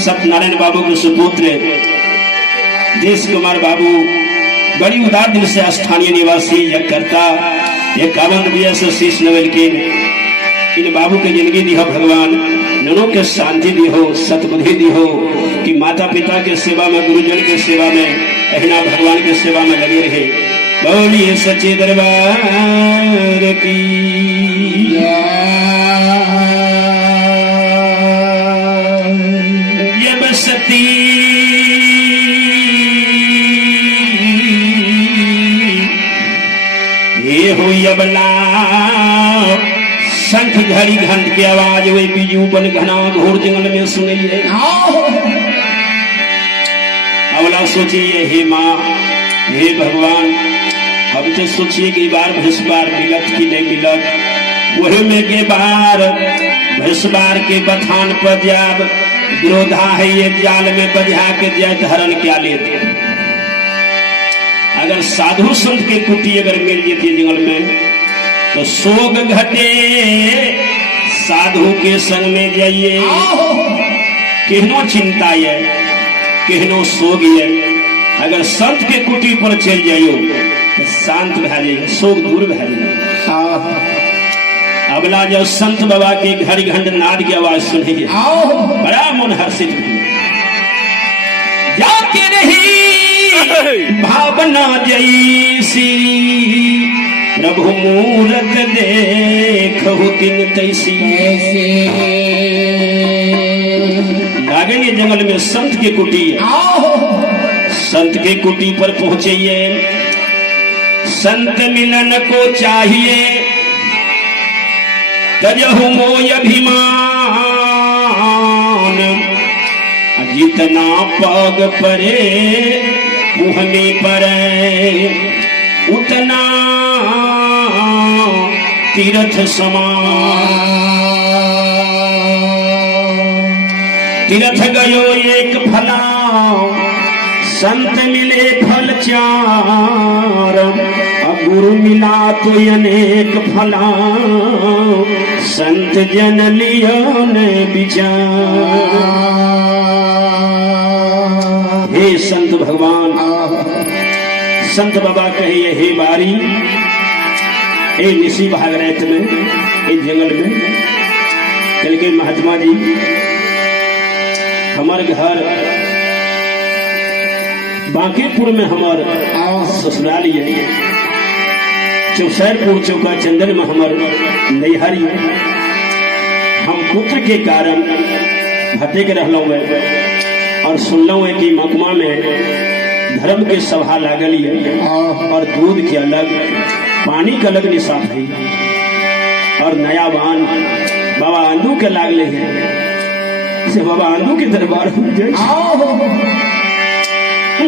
सत्यनारायण बाबू के सुपुत्र देश कुमार बाबू बड़ी उदार दिल से स्थानीय निवासी यह करता यह कावंद शीश नवल के इन बाबू के जिंदगी दी हो भगवान ननों के शांति दी हो सतबुद्धि दी हो कि माता पिता के सेवा में गुरुजन के सेवा में अहिना भगवान के सेवा में लगे रहे। बोलिए सच्चे दरबार की ये बसती ये हो यबला शंख घड़ी घंट की आवाज वे बीजू बन घना घोर जंगल में सुनिए। अवला सोचिए हे माँ हे भगवान हम तो सोचिए कि बार भैंसबार मिलत कि नहीं मिलत वही में के बार भैंसबार के बथान पर जाब विरोधा है ये जाल में बजा के जय धरण क्या लेते। अगर साधु संत के कुटी अगर मिल जाती जंगल में तो सोग घटे साधु के संग में जाइए कहनो चिंता है कहनो सोग है। अगर संत के कुटी पर चल जाइयो तो शांत भा जाइए सोग दूर भा जाइए। अबला जब संत बाबा के घड़ी घंट नाद की आवाज सुने बड़ा मन हर्षित जाके रही भावना जैसी प्रभु मूरत देखहु तिन तैसी। लागेंगे जंगल में संत की कुटी संत की कुटी पर पहुंचिए संत मिलन को चाहिए तजहु मोय अभिमान जितना पग परे मुँह में परे उतना तीर्थ समान। तीर्थ गयो एक फला संत मिले फल चार गुरु मिला तो अनेक फला संत जन लियो ने विचार। हे संत भगवान संत बाबा कहिए हे बारी हे निशी भागरत में इस जंगल में चल के महात्मा जी हमारे घर बांकीपुर में हमार ससुराल है चौसैरपुर चौका चंदन में हमार नैहरी हम पुत्र के कारण भटे के रहलों में और सुनलों है कि मकमा में धर्म के सभा लागल है और दूध के अलग पानी के अलग निशान है और नया वाहन बाबा आंदू के लागले हैं से बाबा आंदू के दरबार में जाए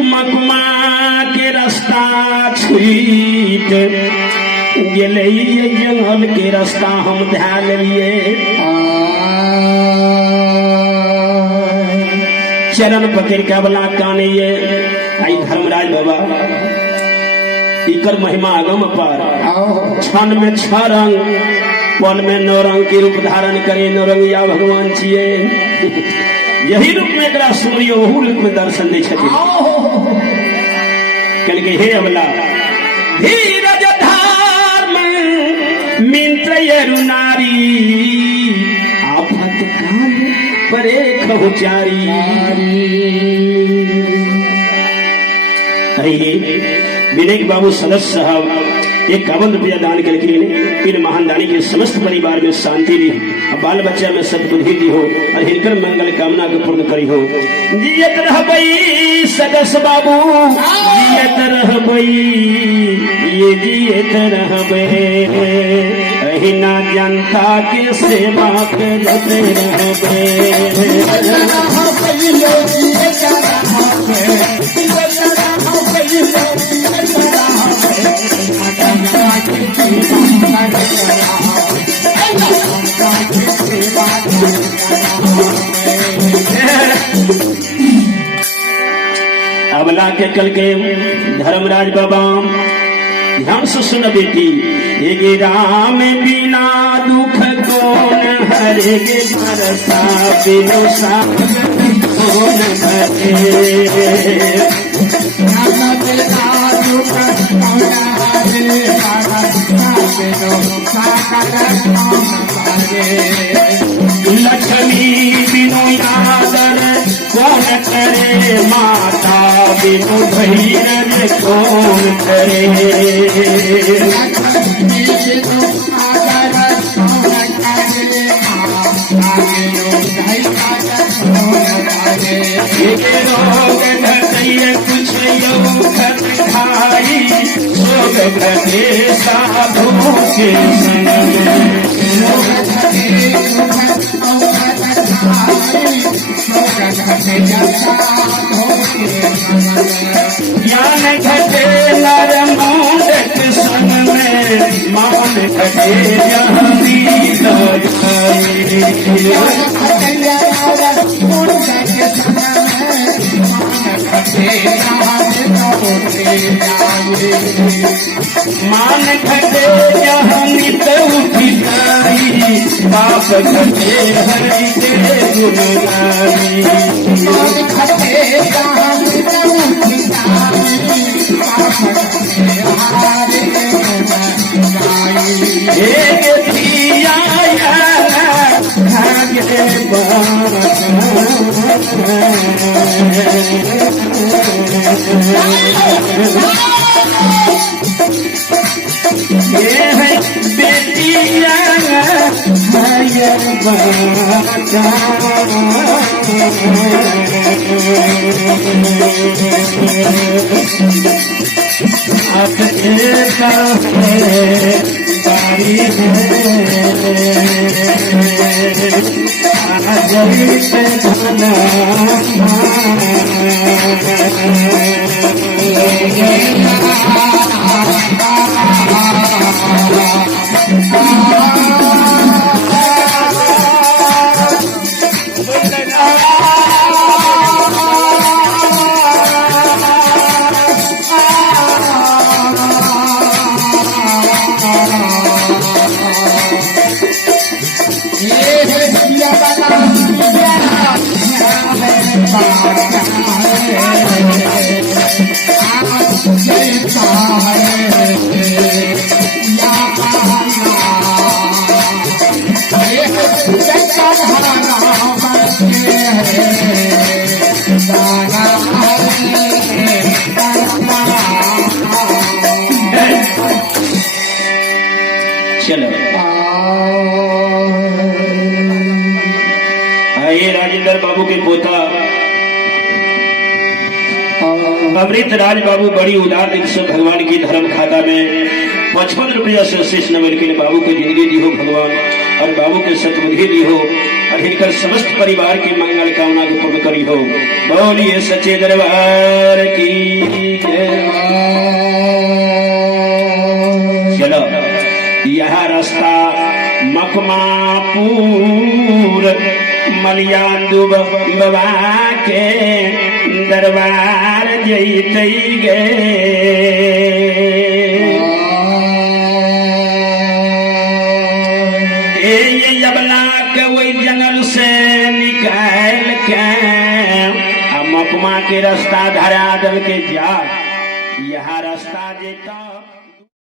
मकमा के रास्ता छूट गेले जंगल के रास्ता हम ध्यान लिए चरण पकड़ के बला काने ये आई धर्मराज बाबा इकर महिमा अगम पर क्षण में 6 रंग पल में 9 रंग के रूप धारण करे नौरंगिया भगवान छिए यही रूप में एकरा सूर्य वहू रूप में दर्शन दे छथिन। कल के हे अबला धीरज धर्म मिंत्र यरु नारी आफत काल परे खहुचारी। अरे विनय बाबू सदस्य साहब 51 रुपया दान करके इन महान दानी के समस्त परिवार में शांति दी और बाल बच्चा में सद्बुद्धि दी हो और हिनकर मंगल कामना को पूर्ण करी हो। जियत रहबई सदस्य बाबू जियत रहबई ये जियत रहबे अहिना जनता के सेवा करते रहबे। अबला के कल के धर्मराज बाबा ध्यान से सुन बेटी ये राम बिना दुख कौन हरे गे भरसा बिनु सागर कौन भरे राम बिना दुख कौन हरे भरसा बिनु सागर कौन भरे लक्ष्मी बिनु यादर कौन करे माता बिनु भैरव कौन करे लक्ष्मी बिनु यादर कौन करे माता बिनु भैरव कौन करे रोग घटैया कुछ योग खाई सोग घटे साधु के संग ज्ञान घटे नर मोदक संग में मान घटे मान घटे नित उठी जाई बाप घटे हरि के गुण गाई मान घटे नित उठी जाई बाप घटे हरि के गुण गाई एक दिया भाग्य ये है बेटिया अब एक बारी चलो ये राजेंद्र बाबू के पोता अमृत राज बाबू बड़ी उदार दिल से भगवान की धर्म खाता में 55 रुपया से शेष न मिल के बाबू को जिंदगी दी हो भगवान और बाबू के सतबुद्धि दी हो और इनकर समस्त परिवार की मंगल कामना को पूर्ण करी हो। बोलिए सच्चे दरबार की चलो यह रास्ता मखमापुर मलियादू बाबा के दरबार जैते गे ये अबला के वही जंगल से निकाल के मखमा के रास्ता धरा दल के जा